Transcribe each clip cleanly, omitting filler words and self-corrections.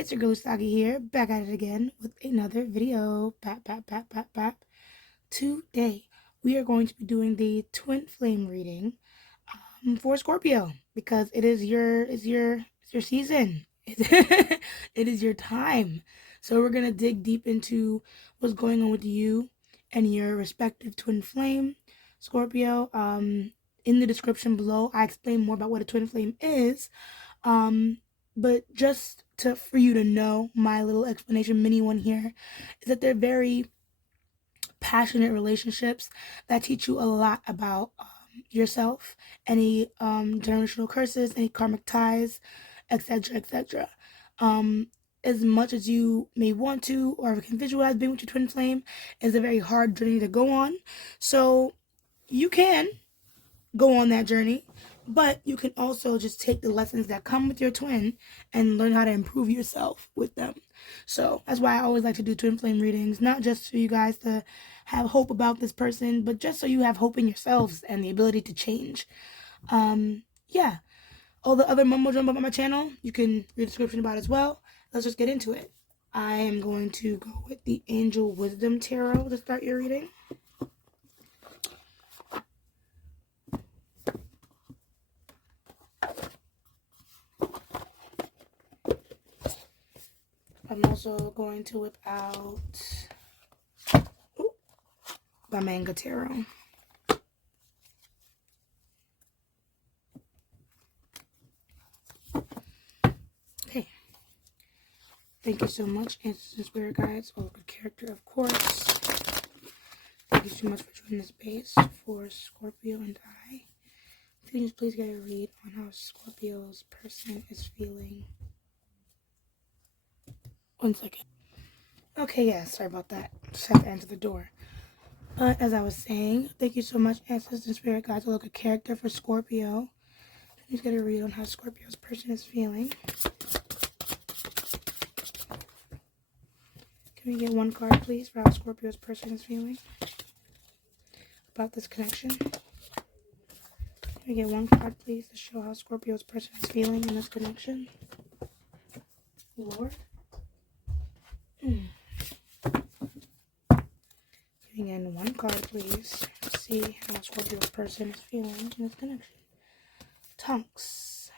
It's your girl Usagi here, back at it again with another video. Today, we are going to be doing the twin flame reading for Scorpio because it's your season. It is your time. So we're gonna dig deep into what's going on with you and your respective twin flame, Scorpio. In the description below, I explain more about what a twin flame is. But just for you to know, my little explanation, mini one here, is that they're very passionate relationships that teach you a lot about yourself, any generational curses, any karmic ties, etc., etc. As much as you may want to or can visualize being with your twin flame, is a very hard journey to go on. So you can go on that journey, but you can also just take the lessons that come with your twin and learn how to improve yourself with them. So that's why I always like to do twin flame readings, not just for you guys to have hope about this person, but just so you have hope in yourselves and the ability to change. Yeah, all the other mumbo jumbo on my channel, you can read the description about as well. Let's just get into it. I am going to go with the Angel Wisdom Tarot to start your reading. I'm also going to whip out my Manga Tarot. Okay. Thank you so much, Ancestors and Spirit Guides, all good character, of course. Thank you so much for joining the space for Scorpio and I. If you can just please get a read on how Scorpio's person is feeling. 1 second. Okay, yeah, sorry about that. Just have to enter the door. But as I was saying, thank you so much, Ancestors and Spirit Guides, to look at character for Scorpio. Please get a read on how Scorpio's person is feeling. Can we get 1 card, please, for how Scorpio's person is feeling about this connection? Can we get 1 card, please, to show how Scorpio's person is feeling in this connection? Lord. Again, 1 card, please. See how Scorpio's person is feeling in this connection. Tonks.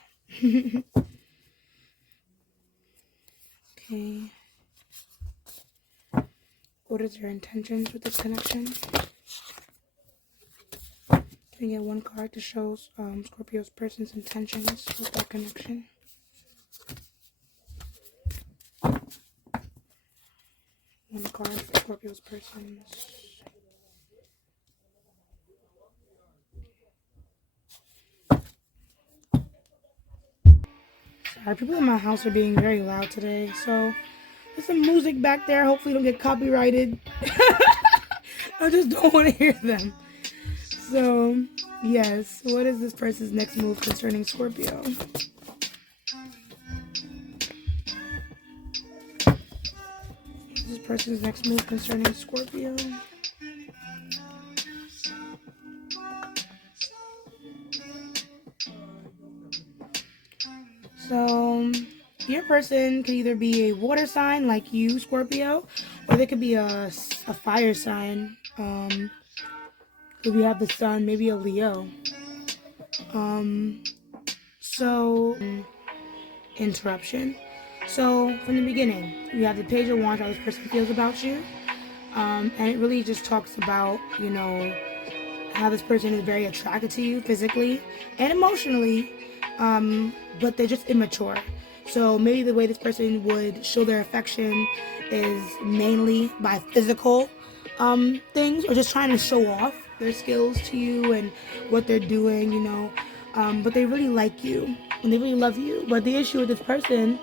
Okay. What is your intentions with this connection? Can we get 1 card to show Scorpio's person's intentions with that connection? One card for Scorpio's person's. Sorry, people in my house are being very loud today, so there's some music back there. Hopefully, don't get copyrighted. I just don't want to hear them. So, yes, what is this person's next move concerning Scorpio? What is this person's next move concerning Scorpio? So, your person could either be a water sign like you, Scorpio, or they could be a fire sign. If you have the sun, maybe a Leo. Interruption. So, from the beginning, you have the Page of Wands, how this person feels about you. And it really just talks about, you know, how this person is very attracted to you physically and emotionally, but they're just immature. So maybe the way this person would show their affection is mainly by physical things, or just trying to show off their skills to you and what they're doing, you know. But they really like you and they really love you. But the issue with this person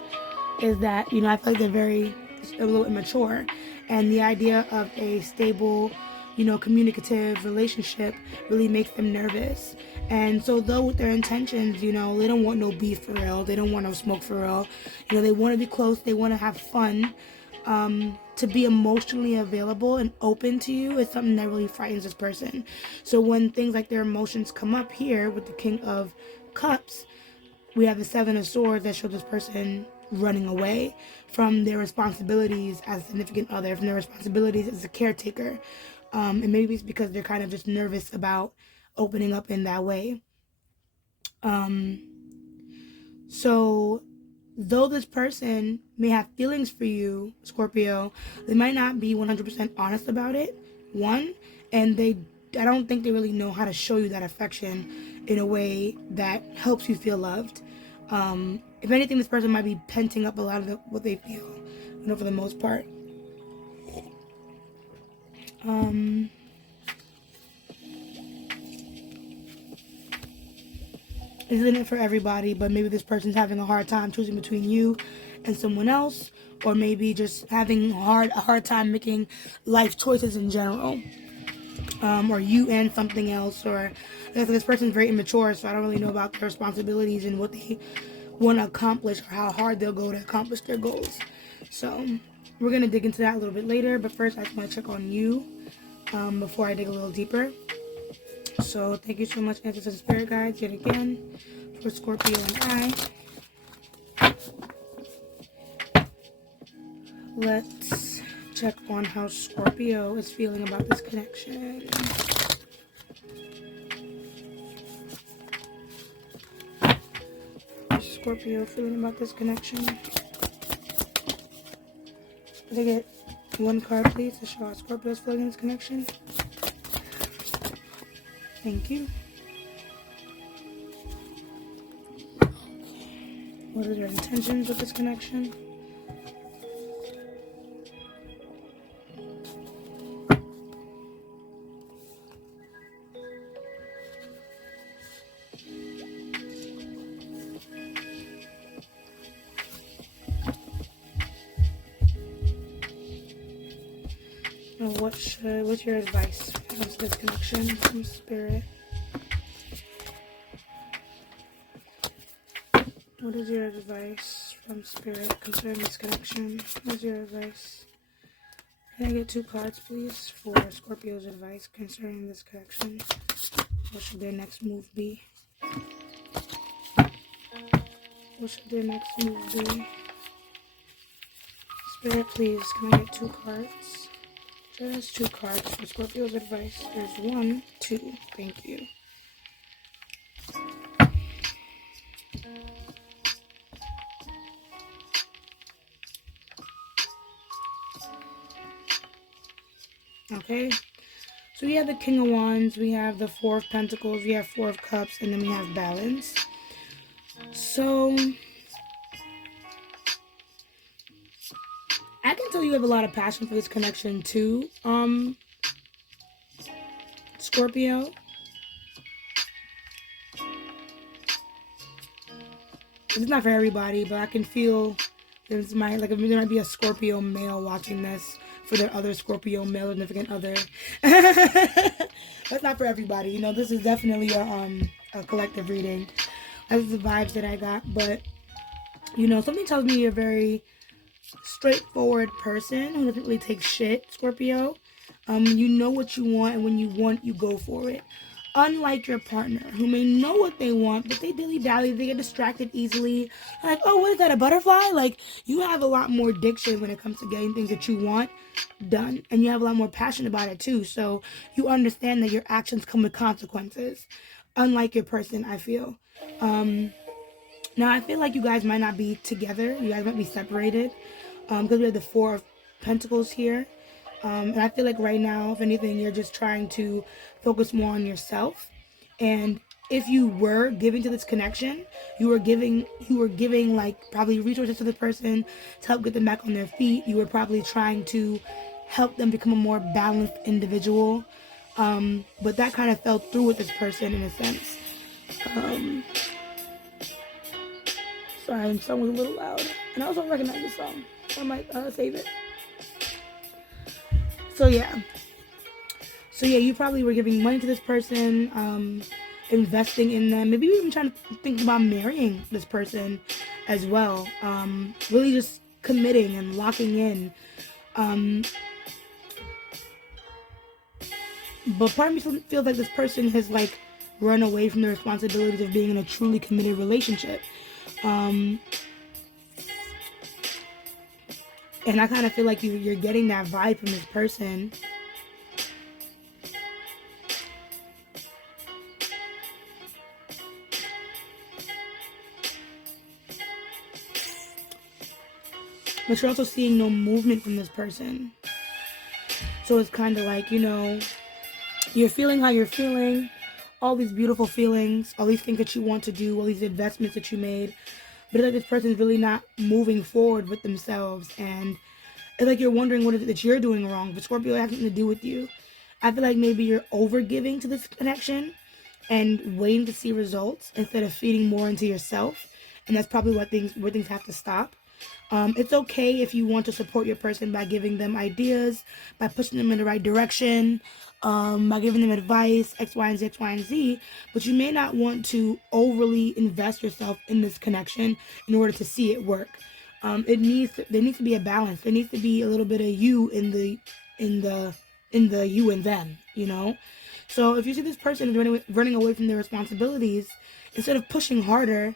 is that, you know, I feel like they're a little immature, and the idea of a stable, you know, communicative relationship really makes them nervous. And so though with their intentions, you know, they don't want no beef for real, they don't want no smoke for real, you know, they want to be close, they want to have fun, to be emotionally available and open to you is something that really frightens this person. So when things like their emotions come up here with the King of Cups, we have the 7 of Swords that show this person running away from their responsibilities as a significant other, from their responsibilities as a caretaker. And maybe it's because they're kind of just nervous about opening up in that way. So though this person may have feelings for you, Scorpio, they might not be 100% honest about it, one, and I don't think they really know how to show you that affection in a way that helps you feel loved. If anything, this person might be penting up a lot of what they feel, for the most part. Isn't it for everybody, but maybe this person's having a hard time choosing between you and someone else, or maybe just having a hard time making life choices in general, or you and something else, or this person's very immature, so I don't really know about their responsibilities and what they want to accomplish or how hard they'll go to accomplish their goals. So we're going to dig into that a little bit later, but first I just want to check on you before I dig a little deeper. So thank you so much, Answers and Spirit Guides, yet again, for Scorpio and I. Let's check on how Scorpio is feeling about this connection. How's Scorpio feeling about this connection? Can I get one card, please, to show how Scorpio's feeling in this connection? Thank you. What are their intentions with this connection? What's your advice when it comes to this connection from Spirit? What is your advice from Spirit concerning this connection? What's your advice? Can I get 2 cards, please, for Scorpio's advice concerning this connection? What should their next move be? What should their next move be? Spirit, please, can I get 2 cards? Just 2 cards for Scorpio's advice. There's 1, 2. Thank you. Okay. So we have the King of Wands, we have the 4 of Pentacles, we have 4 of Cups, and then we have Balance. So I can tell you have a lot of passion for this connection too, Scorpio. It's not for everybody, but I can feel there might be a Scorpio male watching this for their other Scorpio male significant other. That's not for everybody. This is definitely a collective reading. That's the vibes that I got. But, something tells me you're a very straightforward person who doesn't really take shit, Scorpio. You know what you want, and when you want, you go for it. Unlike your partner, who may know what they want, but they dilly-dally, they get distracted easily. Like, oh, what is that, a butterfly? Like, you have a lot more diction when it comes to getting things that you want done. And you have a lot more passion about it, too. So you understand that your actions come with consequences. Unlike your person, I feel. Now, I feel like you guys might not be together. You guys might be separated. Because we have the 4 of Pentacles here. And I feel like right now, if anything, you're just trying to focus more on yourself. And if you were giving to this connection, you were giving like probably resources to the person to help get them back on their feet. You were probably trying to help them become a more balanced individual. But that kind of fell through with this person in a sense. Sorry, the song was a little loud. And I also recognize the song. I might save it. So yeah, you probably were giving money to this person, investing in them, maybe even trying to think about marrying this person as well, really just committing and locking in. But part of me feels like this person has run away from the responsibilities of being in a truly committed relationship. And I kind of feel like you're getting that vibe from this person. But you're also seeing no movement from this person. So it's kind of like, you're feeling how you're feeling, all these beautiful feelings, all these things that you want to do, all these investments that you made. But it's like this person's really not moving forward with themselves. And it's like you're wondering what is it that you're doing wrong. But Scorpio, it has nothing to do with you. I feel like maybe you're over giving to this connection and waiting to see results instead of feeding more into yourself. And that's probably where things have to stop. It's okay if you want to support your person by giving them ideas, by pushing them in the right direction, by giving them advice, X, Y, and Z, X, Y, and Z. But you may not want to overly invest yourself in this connection in order to see it work. There needs to be a balance. There needs to be a little bit of you in the you and them. So if you see this person is running away from their responsibilities, instead of pushing harder,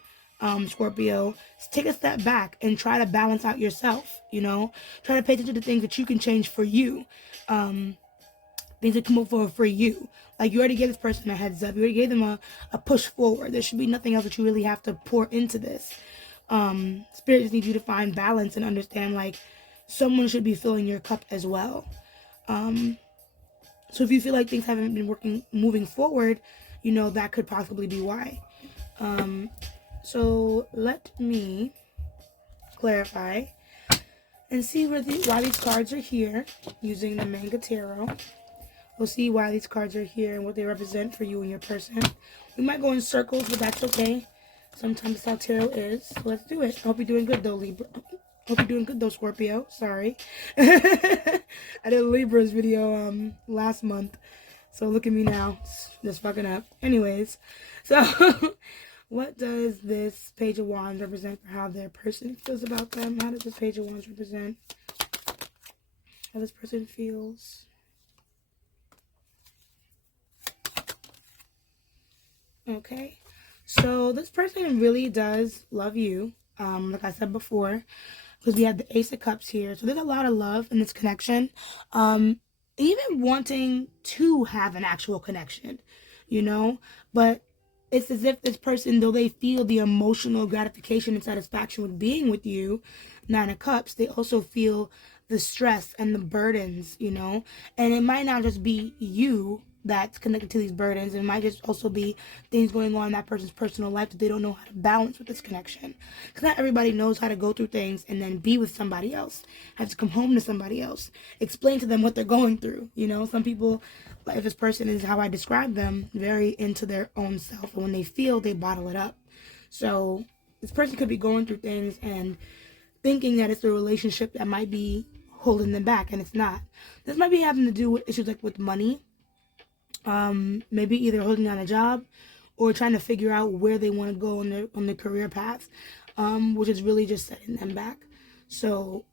Scorpio, take a step back and try to balance out yourself. Try to pay attention to things that you can change for you. Things that come up for you. Like, you already gave this person a heads up. You already gave them a push forward. There should be nothing else that you really have to pour into this. Spirit just needs you to find balance and understand, like, someone should be filling your cup as well. So if you feel like things haven't been moving forward, that could possibly be why. So let me clarify and see why these cards are here using the Manga Tarot. We'll see why these cards are here and what they represent for you and your person. We might go in circles, but that's okay. Sometimes that's how tarot is. So let's do it. I hope you're doing good though, Libra. Hope you're doing good though, Scorpio. Sorry. I did a Libra's video last month. So look at me now. Just fucking up. Anyways. So what does this Page of Wands represent for how their person feels about them? How does this Page of Wands represent how this person feels? Okay. So this person really does love you. Like I said before, because we have the Ace of Cups here. So there's a lot of love in this connection. Even wanting to have an actual connection, but it's as if this person, though they feel the emotional gratification and satisfaction with being with you, Nine of Cups, they also feel the stress and the burdens, and it might not just be you that's connected to these burdens. It might just also be things going on in that person's personal life that they don't know how to balance with this connection. Because not everybody knows how to go through things and then be with somebody else, have to come home to somebody else, explain to them what they're going through. Some people, like this person is how I describe them, very into their own self. And when they feel, they bottle it up. So this person could be going through things and thinking that it's a relationship that might be holding them back, and it's not. This might be having to do with issues like with money. Maybe either holding down a job or trying to figure out where they want to go on their career path, which is really just setting them back. So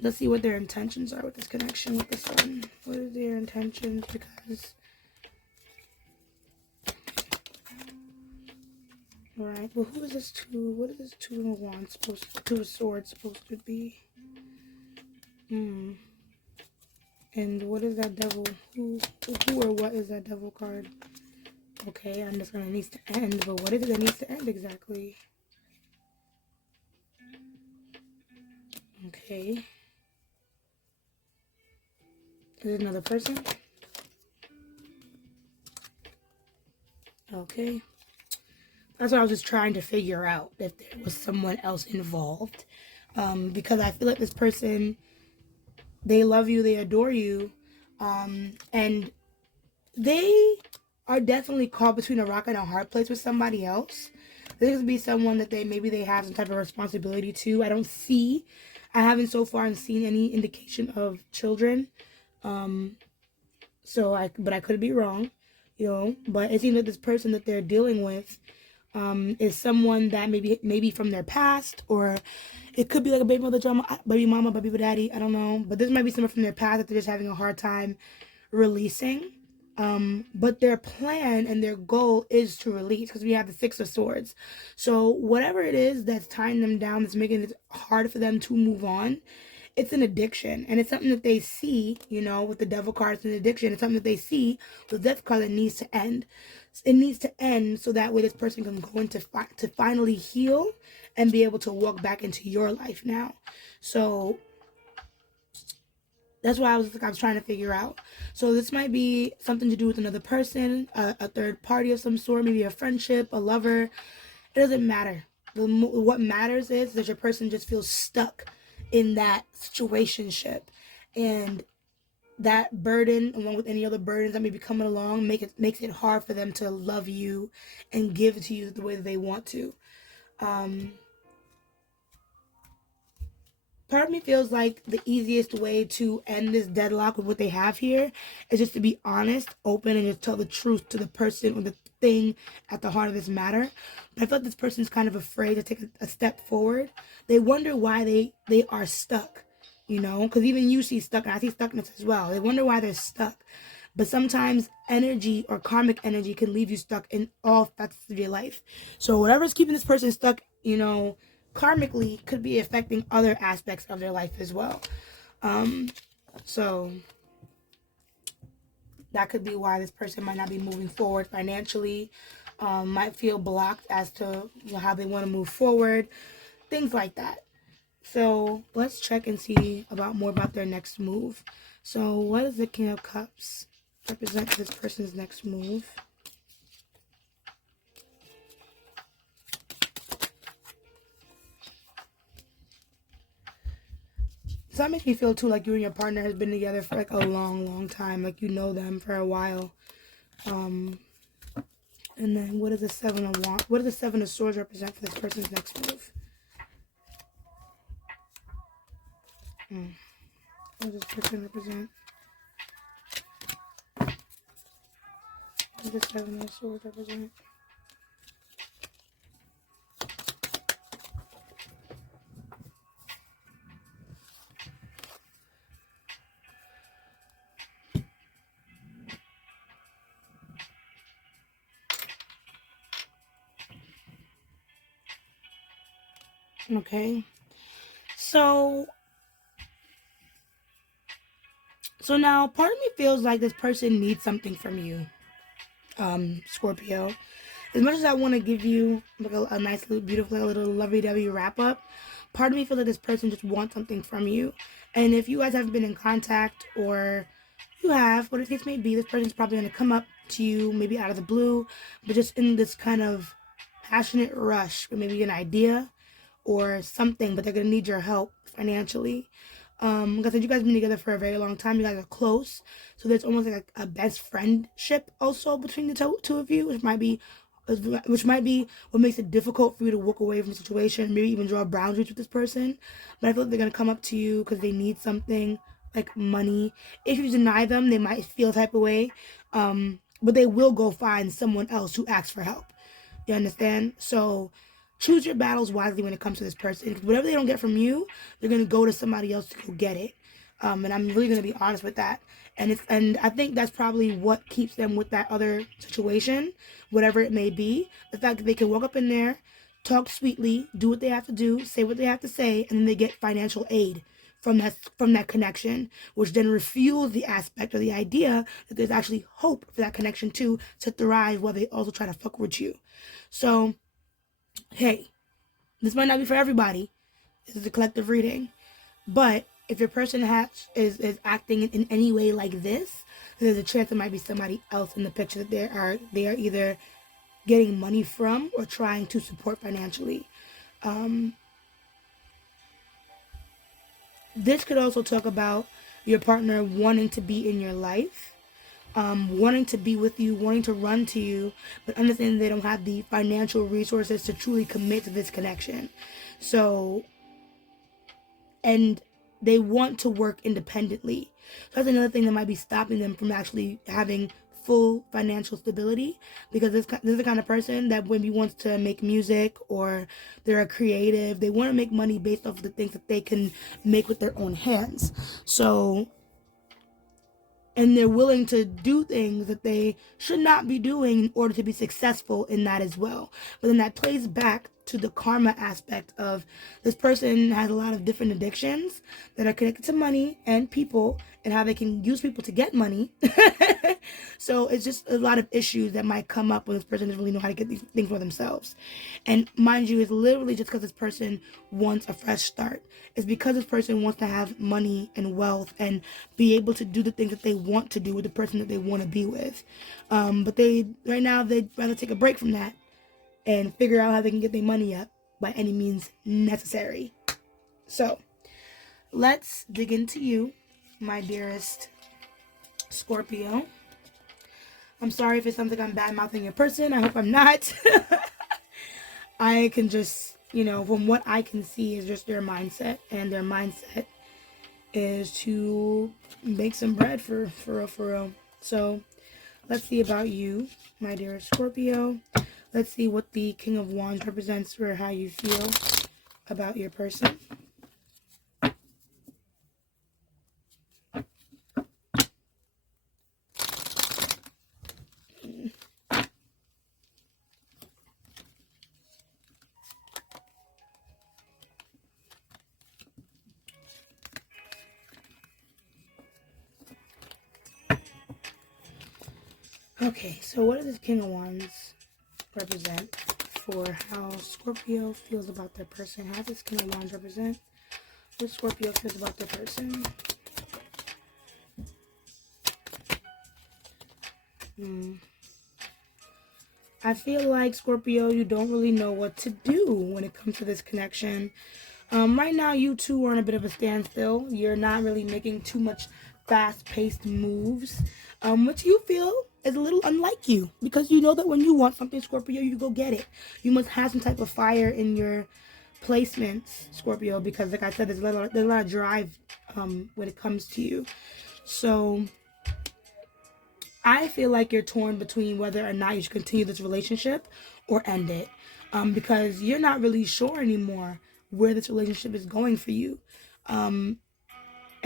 let's see what their intentions are with this connection with the Sun. What are their intentions? Because all right, well, who is this two? What is this Two of Wands Two of Swords supposed to be? And what is that Devil? Who or what is that Devil card? Okay, I understand it needs to end, but what is it that needs to end exactly? Okay. Is it another person? Okay. That's what I was just trying to figure out, if there was someone else involved. Because I feel like this person, they love you, they adore you, and they are definitely caught between a rock and a hard place with somebody else. This could be someone that maybe they have some type of responsibility to. I haven't so far seen any indication of children. But I could be wrong, but it seems like this person that they're dealing with is someone that maybe from their past, or it could be like a baby mama, baby daddy, I don't know. But this might be someone from their past that they're just having a hard time releasing. But their plan and their goal is to release, because we have the Six of Swords. So whatever it is that's tying them down, that's making it hard for them to move on, it's an addiction, and it's something that they see, with the Devil card. It's an addiction. It's something that they see with the Death card that needs to end. It needs to end so that way this person can go into to finally heal and be able to walk back into your life now. So that's why I was trying to figure out. So this might be something to do with another person, a third party of some sort, maybe a friendship, a lover. It doesn't matter. What matters is that your person just feels stuck in that situationship, and that burden, along with any other burdens that may be coming along, makes it hard for them to love you and give to you the way that they want to. Part of me feels like the easiest way to end this deadlock with what they have here is just to be honest, open, and just tell the truth to the person or the thing at the heart of this matter. But I feel like this person's kind of afraid to take a step forward. They wonder why they are stuck, because even you see stuck, and I see stuckness as well. They wonder why they're stuck. But sometimes energy or karmic energy can leave you stuck in all facets of your life. So whatever's keeping this person stuck, karmically could be affecting other aspects of their life as well. So that could be why this person might not be moving forward financially, might feel blocked as to how they want to move forward, things like that. So let's check and see more about their next move. So what is the King of Cups represent this person's next move? So that makes me feel too like you and your partner has been together for like a long, long time. Like you know them for a while. And then what does the Seven of Swords represent for this person's next move? What does this person represent? What does the Seven of Swords represent? Okay. So now part of me feels like this person needs something from you, Scorpio. As much as I want to give you like a nice, beautiful, little lovey-dovey wrap-up, part of me feels like this person just wants something from you. And if you guys haven't been in contact, or you have, whatever the case may be, this person's probably going to come up to you, maybe out of the blue, but just in this kind of passionate rush, or maybe an idea or something, but they're going to need your help financially. Like I said, you guys have been together for a very long time. You guys are close. So there's almost like a best friendship also between the two of you, which might be what makes it difficult for you to walk away from the situation, maybe even draw boundaries with this person. But I feel like they're going to come up to you because they need something, like money. If you deny them, they might feel a type of way. But they will go find someone else who asks for help. You understand? So choose your battles wisely when it comes to this person. Whatever they don't get from you, they're going to go to somebody else to go get it. And I'm really going to be honest with that. And I think that's probably what keeps them with that other situation, whatever it may be. The fact that they can walk up in there, talk sweetly, do what they have to do, say what they have to say, and then they get financial aid from that connection, which then refuels the aspect or the idea that there's actually hope for that connection too to thrive while they also try to fuck with you. So, hey, this might not be for everybody. This is a collective reading. But if your person is acting in any way like this, there's a chance there might be somebody else in the picture that they are either getting money from or trying to support financially. This could also talk about your partner wanting to be in your life, wanting to be with you, wanting to run to you, but understanding they don't have the financial resources to truly commit to this connection. So, and they want to work independently. So that's another thing that might be stopping them from actually having full financial stability, because this is the kind of person that when he wants to make music or they're a creative, they want to make money based off of the things that they can make with their own hands. So, and they're willing to do things that they should not be doing in order to be successful in that as well. But then that plays back to the karma aspect of this person has a lot of different addictions that are connected to money and people and how they can use people to get money. So it's just a lot of issues that might come up when this person doesn't really know how to get these things for themselves. And mind you, it's literally just because this person wants a fresh start. It's because this person wants to have money and wealth and be able to do the things that they want to do with the person that they want to be with. But right now they'd rather take a break from that and figure out how they can get their money up by any means necessary. So let's dig into you, my dearest Scorpio. I'm sorry if it sounds like I'm bad-mouthing your person. I hope I'm not. I can just, from what I can see is just their mindset. And their mindset is to make some bread for real. So let's see about you, my dear Scorpio. Let's see what the King of Wands represents for how you feel about your person. Okay, so what does this King of Wands represent for how Scorpio feels about their person? How does this King of Wands represent what Scorpio feels about their person? I feel like, Scorpio, you don't really know what to do when it comes to this connection. Right now, you two are in a bit of a standstill. You're not really making too much fast-paced moves, which you feel is a little unlike you, because you know that when you want something, Scorpio, you go get it. You must have some type of fire in your placements, Scorpio, because like I said, there's a lot of drive when it comes to you. So I feel like you're torn between whether or not you should continue this relationship or end it, because you're not really sure anymore where this relationship is going for you.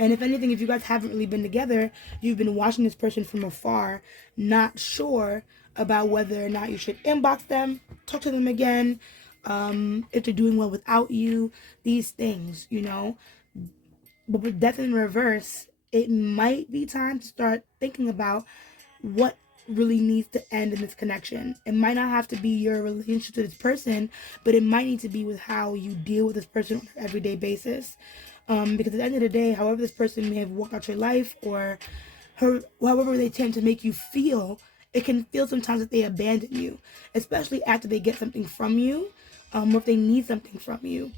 And if anything, if you guys haven't really been together, you've been watching this person from afar, not sure about whether or not you should inbox them, talk to them again, if they're doing well without you, these things, But with death in reverse, it might be time to start thinking about what really needs to end in this connection. It might not have to be your relationship to this person, but it might need to be with how you deal with this person on an everyday basis. Because at the end of the day, however this person may have walked out your life or however they tend to make you feel, it can feel sometimes that they abandon you, especially after they get something from you, or if they need something from you.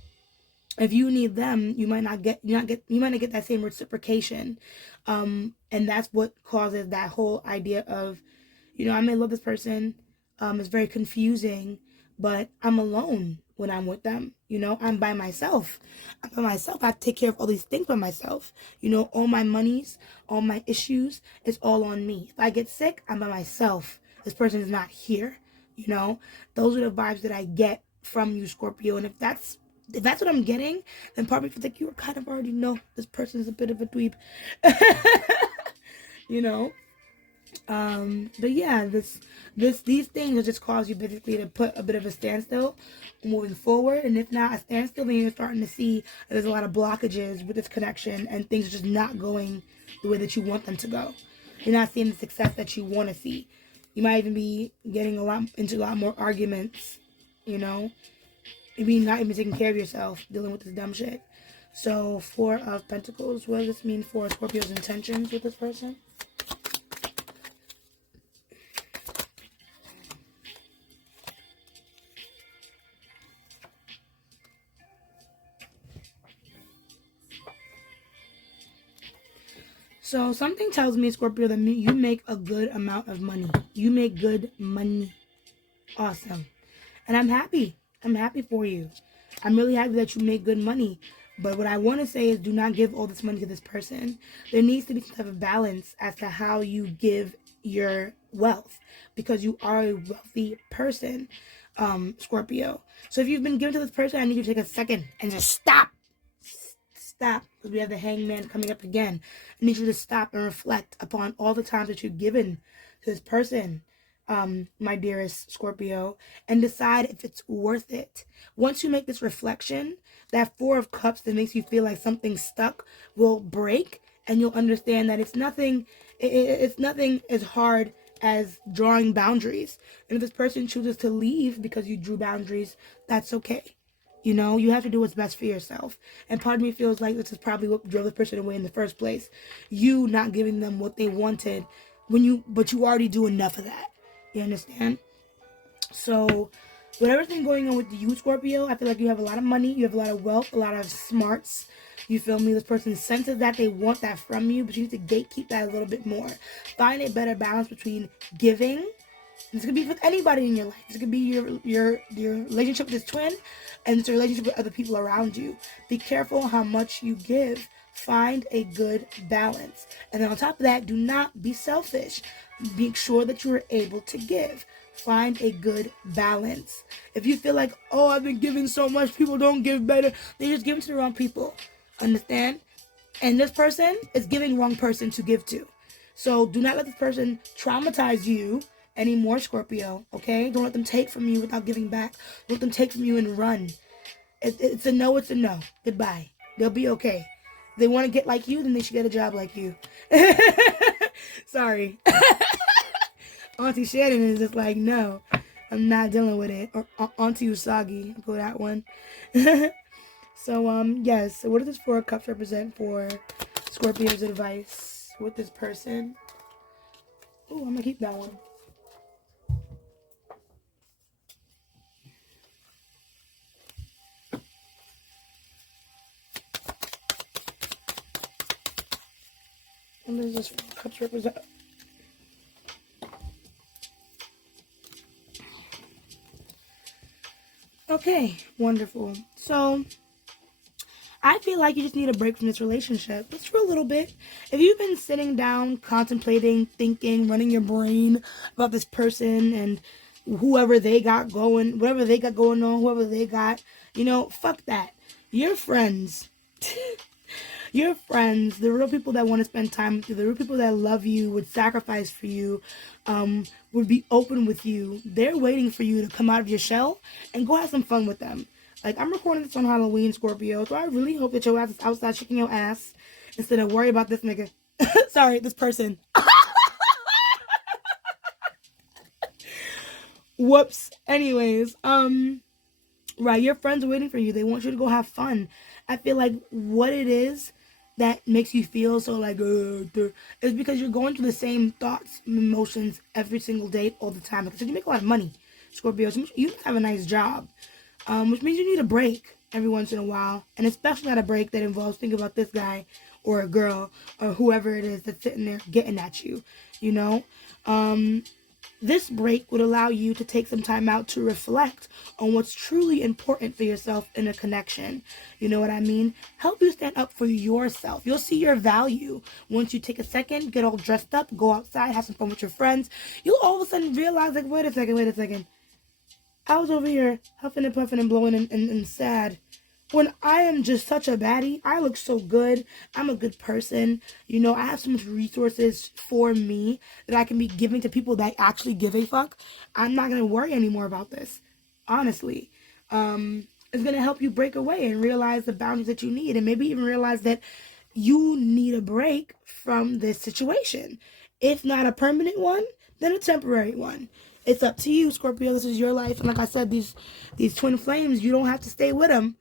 If you need them, you might not get that same reciprocation, and that's what causes that whole idea of, I may love this person. It's very confusing, but I'm alone when I'm with them. I'm by myself. I take care of all these things by myself. All my monies, all my issues, it's all on me. If I get sick, I'm by myself. This person is not here. Those are the vibes that I get from you, Scorpio. And if that's what I'm getting, then part of me feels like you kind of already know this person is a bit of a dweeb. But yeah, these things will just cause you basically to put a bit of a standstill moving forward. And if not a standstill, then you're starting to see that there's a lot of blockages with this connection and things are just not going the way that you want them to go. You're not seeing the success that you want to see. You might even be getting into a lot more arguments, maybe not even taking care of yourself, dealing with this dumb shit. So 4 of Pentacles, what does this mean for Scorpio's intentions with this person? So something tells me, Scorpio, that you make a good amount of money. You make good money. Awesome. And I'm happy. I'm happy for you. I'm really happy that you make good money. But what I want to say is do not give all this money to this person. There needs to be some type of balance as to how you give your wealth, because you are a wealthy person, Scorpio. So if you've been given to this person, I need you to take a second and just stop stop, because we have the hangman coming up again. I need you to stop and reflect upon all the times that you've given to this person, my dearest Scorpio, and decide if it's worth it. Once you make this reflection, that Four of Cups that makes you feel like something's stuck will break, and you'll understand that it's nothing. It's nothing as hard as drawing boundaries. And if this person chooses to leave because you drew boundaries, that's okay. You know, you have to do what's best for yourself. And part of me feels like this is probably what drove the person away in the first place. You not giving them what they wanted but you already do enough of that. You understand? So, with everything going on with you, Scorpio, I feel like you have a lot of money, you have a lot of wealth, a lot of smarts. You feel me? This person senses that they want that from you, but you need to gatekeep that a little bit more. Find a better balance between giving. This could be with anybody in your life. This could be your relationship with this twin, and it's a relationship with other people around you. Be careful how much you give. Find a good balance. And then on top of that, do not be selfish. Make sure that you are able to give. Find a good balance. If you feel like, oh, I've been giving so much, people don't give better, they just give it to the wrong people. Understand? And this person is giving wrong person to give to. So do not let this person traumatize you anymore, Scorpio. Okay? Don't let them take from you without giving back. Don't let them take from you and run. It's a no, it's a no. Goodbye. They'll be okay. If they want to get like you, then they should get a job like you. Sorry. Auntie Shannon is just like, no, I'm not dealing with it. Or Auntie Usagi, go that one. So, yes. So what does this Four of Cups represent for Scorpio's advice with this person? Oh, I'm gonna keep that one. What does this Four of Cups represent? Okay, wonderful. So, I feel like you just need a break from this relationship, just for a little bit. If you've been sitting down, contemplating, thinking, running your brain about this person and whoever they got going, whatever they got going on, whoever they got, fuck that. Your friends. Your friends, the real people that want to spend time with you, the real people that love you, would sacrifice for you, would be open with you. They're waiting for you to come out of your shell and go have some fun with them. Like, I'm recording this on Halloween, Scorpio, so I really hope that your ass is outside shaking your ass instead of worry about this nigga. Sorry, this person. Whoops. Anyways, right, your friends are waiting for you. They want you to go have fun. I feel like what it is that makes you feel so like is because you're going through the same thoughts and emotions every single day all the time. Because you make a lot of money, Scorpio. So you have a nice job, which means you need a break every once in a while, and especially not a break that involves thinking about this guy or a girl or whoever it is that's sitting there getting at you. You know, this break would allow you to take some time out to reflect on what's truly important for yourself in a connection. You know what I mean? Help you stand up for yourself. You'll see your value once you take a second, get all dressed up, go outside, have some fun with your friends. You'll all of a sudden realize, like, wait a second. I was over here huffing and puffing and blowing and sad. When I am just such a baddie, I look so good. I'm a good person. I have so much resources for me that I can be giving to people that actually give a fuck. I'm not going to worry anymore about this. Honestly. It's going to help you break away and realize the boundaries that you need. And maybe even realize that you need a break from this situation. If not a permanent one, then a temporary one. It's up to you, Scorpio. This is your life. And like I said, these twin flames, you don't have to stay with them.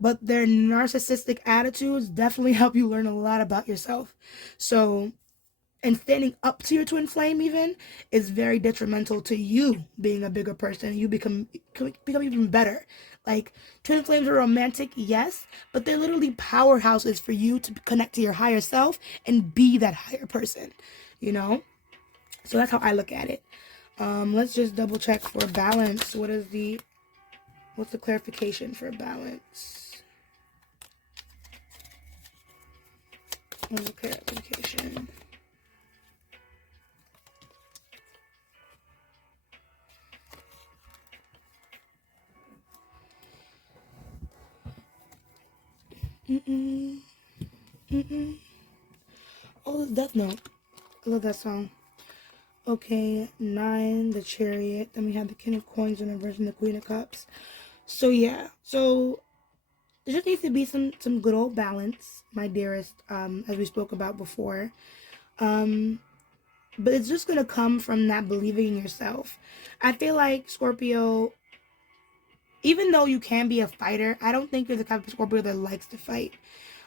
But their narcissistic attitudes definitely help you learn a lot about yourself. So, and standing up to your twin flame even is very detrimental to you being a bigger person. You become even better. Like, twin flames are romantic, yes, but they're literally powerhouses for you to connect to your higher self and be that higher person, So that's how I look at it. Let's just double check for balance. What's the clarification for balance? Clarification. Mm-mm. Oh, Death Note. I love that song. Okay, 9, the Chariot. Then we have the King of Coins in reverse and the Queen of Cups. So yeah, so there just needs to be some good old balance, my dearest, as we spoke about before. Um, but it's just gonna come from not believing in yourself. I feel like Scorpio, even though you can be a fighter, I don't think you're the type of Scorpio that likes to fight.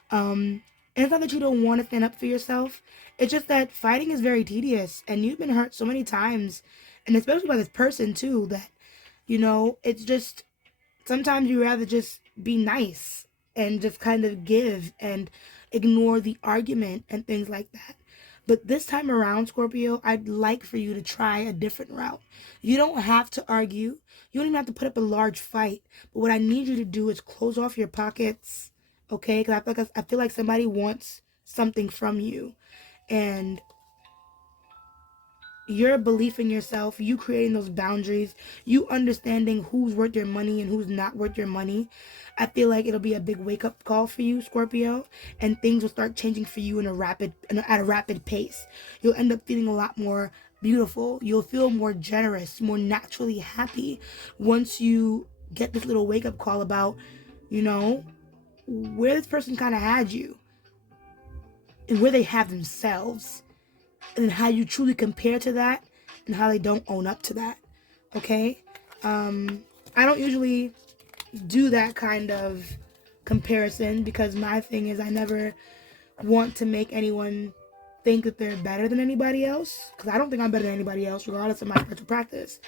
And it's not that you don't want to stand up for yourself. It's just that fighting is very tedious, and you've been hurt so many times, and especially by this person too. That it's just sometimes you rather just be nice and just kind of give and ignore the argument and things like that. But this time around, Scorpio, I'd like for you to try a different route. You don't have to argue. You don't even have to put up a large fight. But what I need you to do is close off your pockets, okay? Because I feel like somebody wants something from you. And your belief in yourself, you creating those boundaries, you understanding who's worth your money and who's not worth your money, I feel like it'll be a big wake up call for you, Scorpio, and things will start changing for you at a rapid pace. You'll end up feeling a lot more beautiful. You'll feel more generous, more naturally happy once you get this little wake up call about, where this person kind of had you and where they have themselves, and how you truly compare to that and how they don't own up to that. Okay? I don't usually do that kind of comparison because my thing is I never want to make anyone think that they're better than anybody else, because I don't think I'm better than anybody else regardless of my spiritual practice.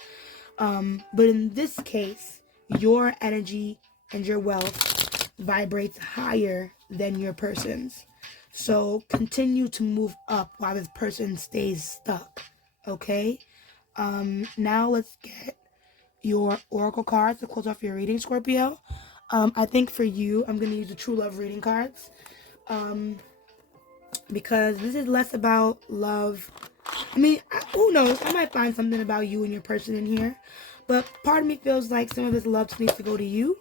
But in this case, your energy and your wealth vibrates higher than your person's. So continue to move up while this person stays stuck. Okay? Now let's get your oracle cards to close off your reading, Scorpio. I think for you, I'm going to use the True Love reading cards. Because this is less about love. I mean, who knows? I might find something about you and your person in here. But part of me feels like some of this love needs to go to you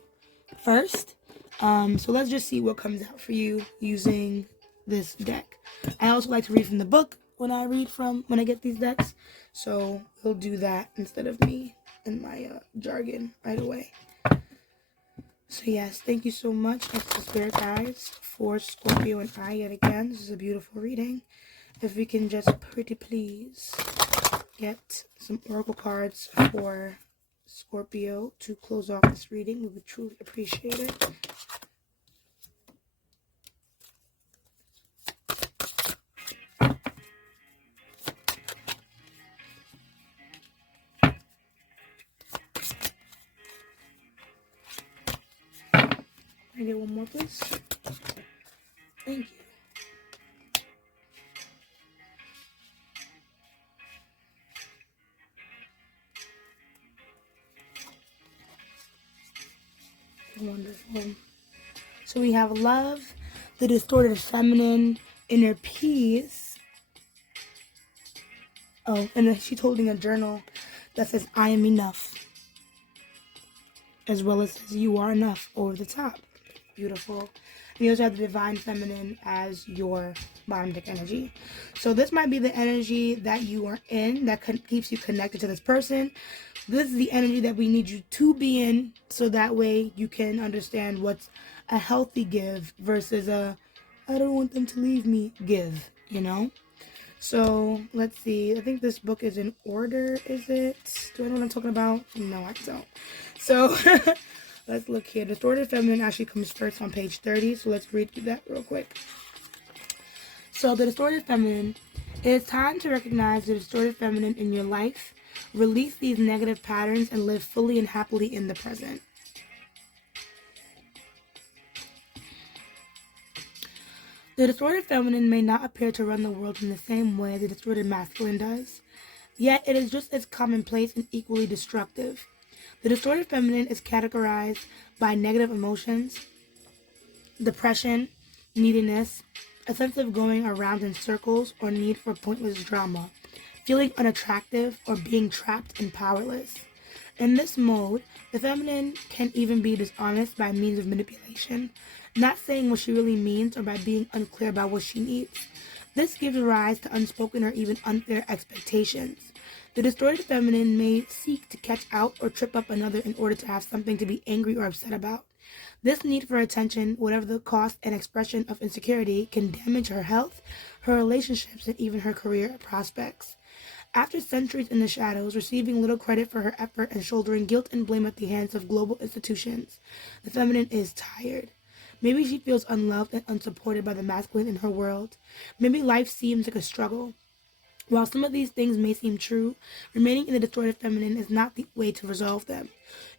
first. So let's just see what comes out for you using this deck. I also like to read from the book when I get these decks. So we'll do that instead of me and my jargon right away. So yes, thank you so much, extra spirit guides, for Scorpio and I yet again. This is a beautiful reading. If we can just pretty please get some oracle cards for Scorpio to close off this reading, we would truly appreciate it. Can I get one more, please? Thank you. Wonderful. So we have love, the distorted feminine, inner peace. Oh, and then she's holding a journal that says, I am enough. As well as says, you are enough over the top. Beautiful. And you also have the divine feminine as your bottom deck energy. So this might be the energy that you are in that keeps you connected to this person. This is the energy that we need you to be in, so that way you can understand what's a healthy give versus a I don't want them to leave me give, So let's see. I think this book is in order, is it? Do I know what I'm talking about? No, I don't. So let's look here. Distorted feminine actually comes first on page 30, so let's read through that real quick. So the distorted feminine, it is time to recognize the distorted feminine in your life. Release these negative patterns and live fully and happily in the present. The distorted feminine may not appear to run the world in the same way the distorted masculine does, yet it is just as commonplace and equally destructive. The distorted feminine is categorized by negative emotions, depression, neediness, a sense of going around in circles or need for pointless drama, feeling unattractive or being trapped and powerless. In this mode, the feminine can even be dishonest by means of manipulation, not saying what she really means or by being unclear about what she needs. This gives rise to unspoken or even unfair expectations. The distorted feminine may seek to catch out or trip up another in order to have something to be angry or upset about. This need for attention, whatever the cost and expression of insecurity, can damage her health, her relationships, and even her career prospects. After centuries in the shadows, receiving little credit for her effort and shouldering guilt and blame at the hands of global institutions, the feminine is tired. Maybe she feels unloved and unsupported by the masculine in her world. Maybe life seems like a struggle. While some of these things may seem true, remaining in the distorted feminine is not the way to resolve them.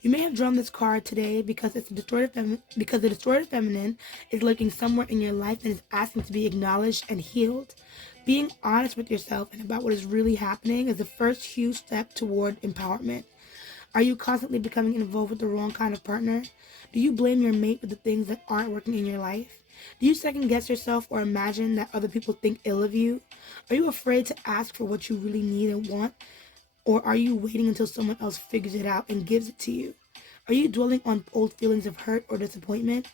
You may have drawn this card today because because the distorted feminine is lurking somewhere in your life and is asking to be acknowledged and healed. Being honest with yourself and about what is really happening is the first huge step toward empowerment. Are you constantly becoming involved with the wrong kind of partner? Do you blame your mate for the things that aren't working in your life? Do you second guess yourself or imagine that other people think ill of you? Are you afraid to ask for what you really need and want? Or are you waiting until someone else figures it out and gives it to you? Are you dwelling on old feelings of hurt or disappointment?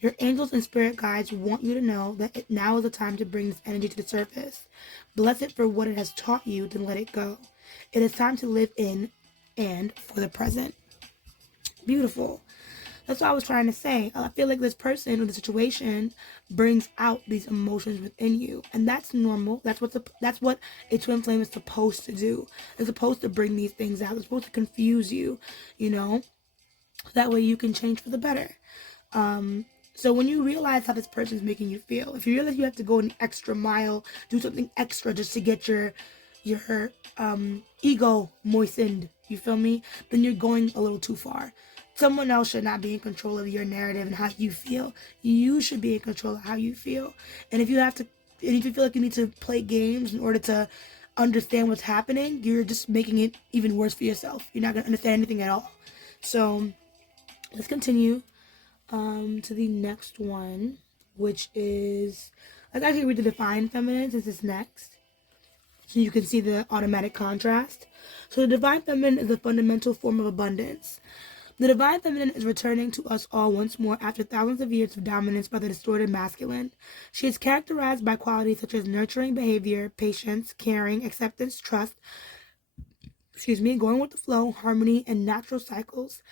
Your angels and spirit guides want you to know that now is the time to bring this energy to the surface. Bless it for what it has taught you, then let it go. It is time to live in and for the present. Beautiful. That's what I was trying to say. I feel like this person or the situation brings out these emotions within you, and that's normal. That's what a twin flame is supposed to do. It's supposed to bring these things out. It's supposed to confuse you, you know. That way you can change for the better. So when you realize how this person's making you feel, if you realize you have to go an extra mile, do something extra just to get your ego moistened, you feel me? Then you're going a little too far. Someone else should not be in control of your narrative and how you feel. You should be in control of how you feel. And if you feel like you need to play games in order to understand what's happening, you're just making it even worse for yourself. You're not going to understand anything at all. So let's continue to the next one, which is, let's actually read the Divine Feminine since it's next. So you can see the automatic contrast. So the Divine Feminine is a fundamental form of abundance. The Divine Feminine is returning to us all once more after thousands of years of dominance by the distorted masculine. She is characterized by qualities such as nurturing behavior, patience, caring, acceptance, trust, going with the flow, harmony, and natural cycles,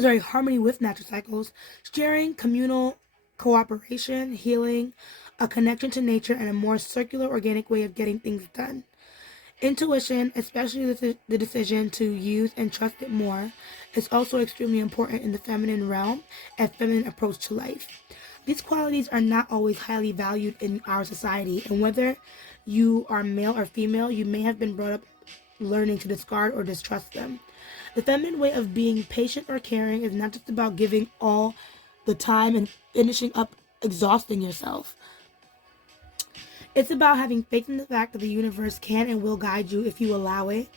harmony with natural cycles, sharing, communal cooperation, healing, a connection to nature, and a more circular, organic way of getting things done. Intuition, especially the decision to use and trust it more, is also extremely important in the feminine realm and feminine approach to life. These qualities are not always highly valued in our society, and whether you are male or female, you may have been brought up learning to discard or distrust them. The feminine way of being patient or caring is not just about giving all the time and finishing up exhausting yourself. It's about having faith in the fact that the universe can and will guide you if you allow it.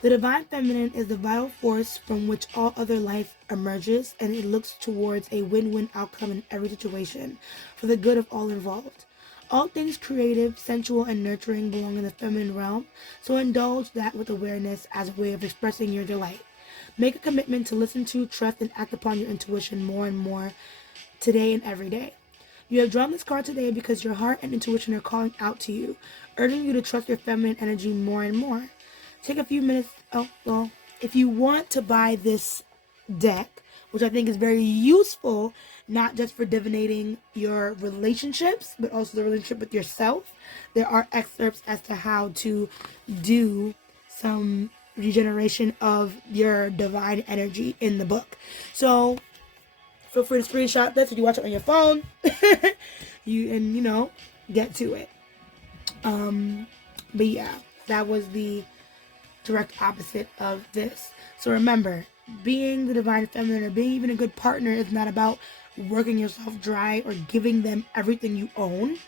The Divine Feminine is the vital force from which all other life emerges, and it looks towards a win-win outcome in every situation, for the good of all involved. All things creative, sensual, and nurturing belong in the feminine realm, so indulge that with awareness as a way of expressing your delight. Make a commitment to listen to, trust, and act upon your intuition more and more today and every day. You have drawn this card today because your heart and intuition are calling out to you, urging you to trust your feminine energy more and more. Take a few minutes. If you want to buy this deck, which I think is very useful, not just for divinating your relationships, but also the relationship with yourself, there are excerpts as to how to do some regeneration of your divine energy in the book. So feel free to screenshot this if you watch it on your phone. Get to it. But yeah, that was the direct opposite of this. So remember, being the divine feminine or being even a good partner is not about working yourself dry or giving them everything you own.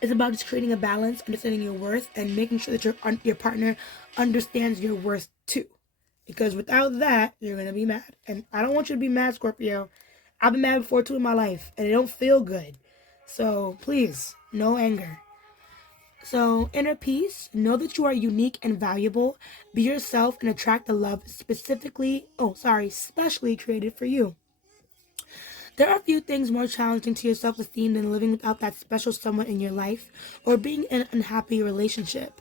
It's about just creating a balance, understanding your worth, and making sure that your partner understands your worth too. Because without that, you're going to be mad. And I don't want you to be mad, Scorpio. I've been mad before too in my life, and it don't feel good. So please, no anger. So inner peace, know that you are unique and valuable. Be yourself and attract the love specially created for you. There are few things more challenging to your self-esteem than living without that special someone in your life or being in an unhappy relationship.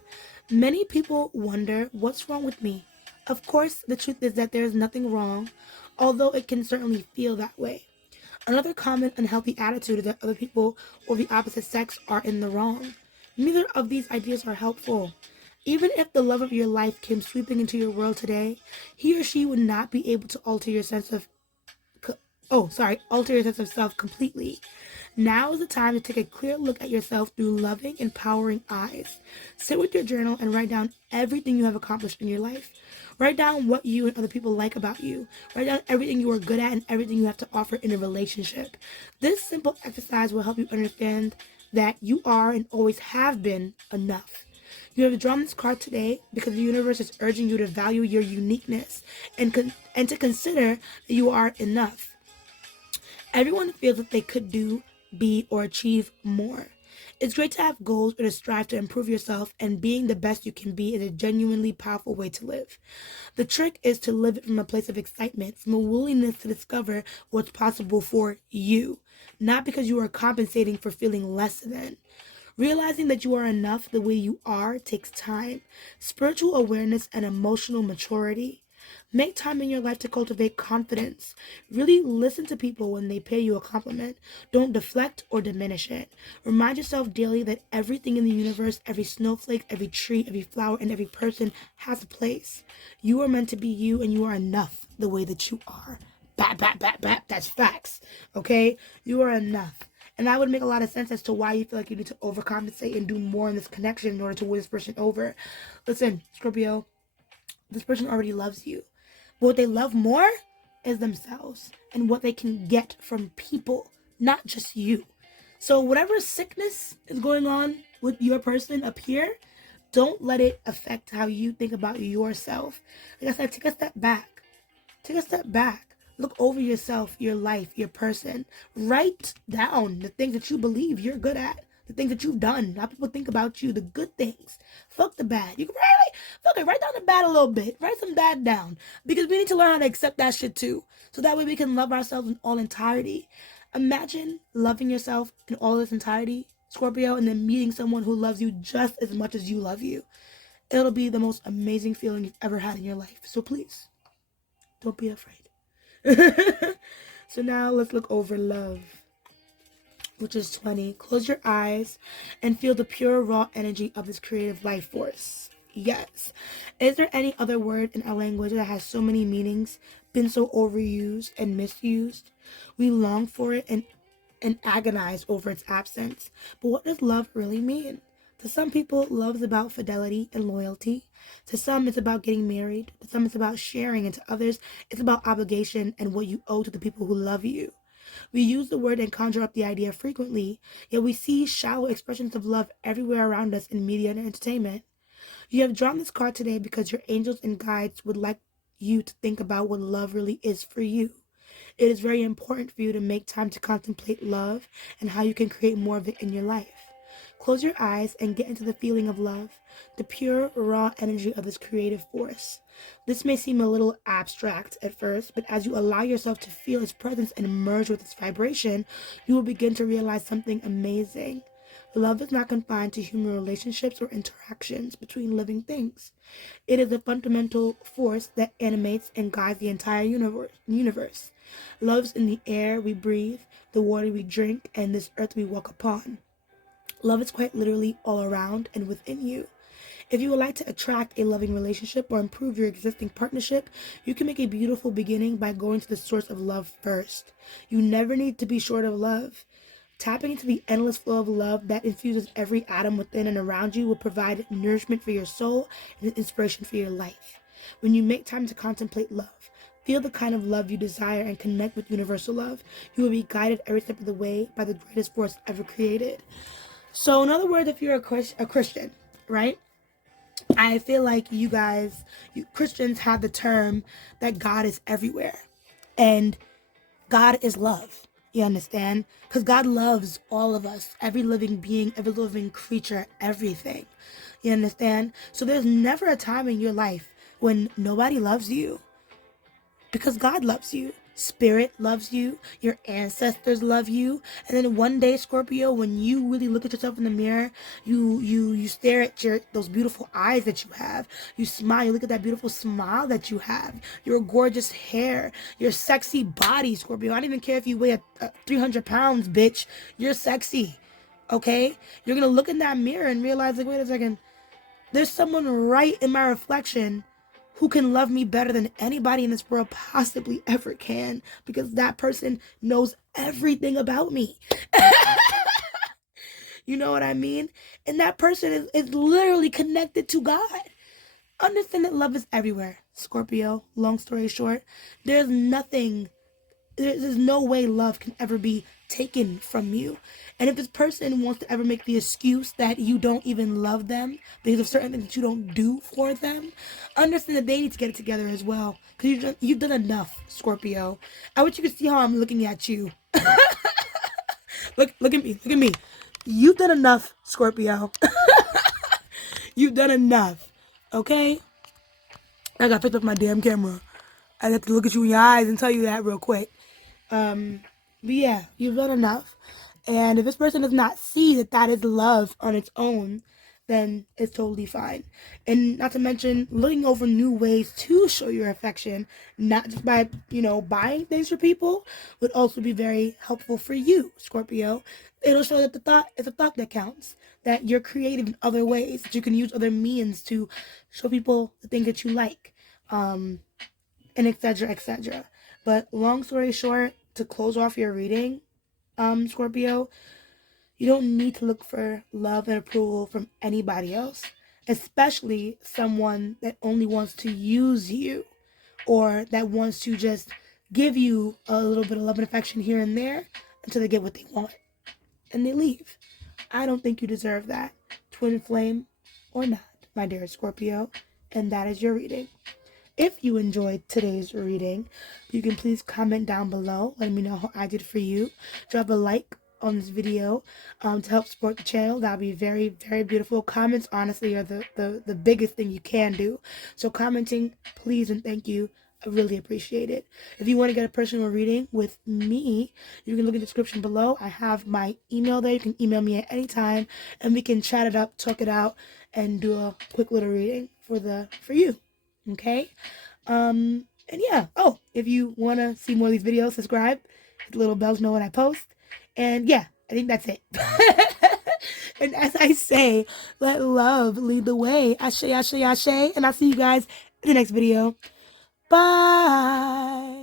Many people wonder, what's wrong with me? Of course, the truth is that there is nothing wrong, although it can certainly feel that way. Another common unhealthy attitude is that other people or the opposite sex are in the wrong. Neither of these ideas are helpful. Even if the love of your life came sweeping into your world today, he or she would not be able to alter your sense of self completely. Now is the time to take a clear look at yourself through loving, empowering eyes. Sit with your journal and write down everything you have accomplished in your life. Write down what you and other people like about you. Write down everything you are good at and everything you have to offer in a relationship. This simple exercise will help you understand that you are and always have been enough. You have drawn this card today because the universe is urging you to value your uniqueness and to consider that you are enough. Everyone feels that they could do, be, or achieve more. It's great to have goals or to strive to improve yourself, and being the best you can be is a genuinely powerful way to live. The trick is to live it from a place of excitement, from a willingness to discover what's possible for you, not because you are compensating for feeling less than. Realizing that you are enough the way you are takes time, spiritual awareness, and emotional maturity. Make time in your life to cultivate confidence. Really listen to people when they pay you a compliment. Don't deflect or diminish it. Remind yourself daily that everything in the universe, every snowflake, every tree, every flower, and every person has a place. You are meant to be you, and you are enough the way that you are. Bap, bap, bap, bap. That's facts. Okay? You are enough. And that would make a lot of sense as to why you feel like you need to overcompensate and do more in this connection in order to win this person over. Listen, Scorpio, this person already loves you. But what they love more is themselves and what they can get from people, not just you. So whatever sickness is going on with your person up here, don't let it affect how you think about yourself. Like I said, take a step back. Take a step back. Look over yourself, your life, your person. Write down the things that you believe you're good at, the things that you've done, how people think about you, the good things. Fuck the bad. You can write down the bad a little bit. Write some bad down. Because we need to learn how to accept that shit too. So that way we can love ourselves in all entirety. Imagine loving yourself in all its entirety, Scorpio, and then meeting someone who loves you just as much as you love you. It'll be the most amazing feeling you've ever had in your life. So please, don't be afraid. So now let's look over love, which is 20. Close your eyes and feel the pure, raw energy of this creative life force. Yes. Is there any other word in our language that has so many meanings, been so overused and misused? We long for it and agonize over its absence. But what does love really mean? To some people, love is about fidelity and loyalty. To some, it's about getting married. To some, it's about sharing. And to others, it's about obligation and what you owe to the people who love you. We use the word and conjure up the idea frequently, yet we see shallow expressions of love everywhere around us in media and entertainment. You have drawn this card today because your angels and guides would like you to think about what love really is for you. It is very important for you to make time to contemplate love and how you can create more of it in your life. Close your eyes and get into the feeling of love, the pure, raw energy of this creative force. This may seem a little abstract at first, but as you allow yourself to feel its presence and merge with its vibration, you will begin to realize something amazing. Love is not confined to human relationships or interactions between living things. It is a fundamental force that animates and guides the entire universe. Love is in the air we breathe, the water we drink, and this earth we walk upon. Love is quite literally all around and within you. If you would like to attract a loving relationship or improve your existing partnership, you can make a beautiful beginning by going to the source of love first. You never need to be short of love. Tapping into the endless flow of love that infuses every atom within and around you will provide nourishment for your soul and inspiration for your life. When you make time to contemplate love, feel the kind of love you desire and connect with universal love, you will be guided every step of the way by the greatest force ever created. So in other words, if you're a Christian, right? I feel like you Christians have the term that God is everywhere. And God is love. You understand? Because God loves all of us, every living being, every living creature, everything. You understand? So there's never a time in your life when nobody loves you because God loves you. Spirit loves you, your ancestors love you, and then one day, Scorpio, when you really look at yourself in the mirror, you stare at those beautiful eyes that you have. You smile, you look at that beautiful smile that you have, your gorgeous hair, your sexy body, Scorpio. I don't even care if you weigh 300 pounds, bitch. You're sexy. Okay? You're gonna look in that mirror and realize, like, wait a second, there's someone right in my reflection who can love me better than anybody in this world possibly ever can, because that person knows everything about me. You know what I mean? And that person is literally connected to God. Understand that love is everywhere, Scorpio. Long story short, there's nothing, there's no way love can ever be taken from you. And if this person wants to ever make the excuse that you don't even love them because of certain things that you don't do for them, understand that they need to get it together as well. Because you've done enough, Scorpio. I want you to see how I'm looking at you. Look at me. Look at me. You've done enough, Scorpio. You've done enough. Okay? I got picked up my damn camera. I have to look at you in your eyes and tell you that real quick. But yeah, you've done enough. And if this person does not see that that is love on its own, then it's totally fine. And not to mention, looking over new ways to show your affection, not just by, buying things for people, would also be very helpful for you, Scorpio. It'll show that the thought is a thought that counts, that you're creative in other ways, that you can use other means to show people the things that you like, and etc., etc. But long story short, to close off your reading, Scorpio, you don't need to look for love and approval from anybody else, especially someone that only wants to use you or that wants to just give you a little bit of love and affection here and there until they get what they want and they leave. I don't think you deserve that, twin flame or not, my dear Scorpio. And that is your reading. If you enjoyed today's reading, you can please comment down below. Let me know how I did for you. Drop a like on this video to help support the channel. That would be very, very beautiful. Comments, honestly, are the biggest thing you can do. So commenting, please and thank you. I really appreciate it. If you want to get a personal reading with me, you can look in the description below. I have my email there. You can email me at any time, and we can chat it up, talk it out, and do a quick little reading for you. Okay? And yeah. Oh, if you want to see more of these videos, subscribe. Hit the little bell to know when I post. And yeah, I think that's it. And as I say, let love lead the way. Ashe, ashe, ashe. And I'll see you guys in the next video. Bye.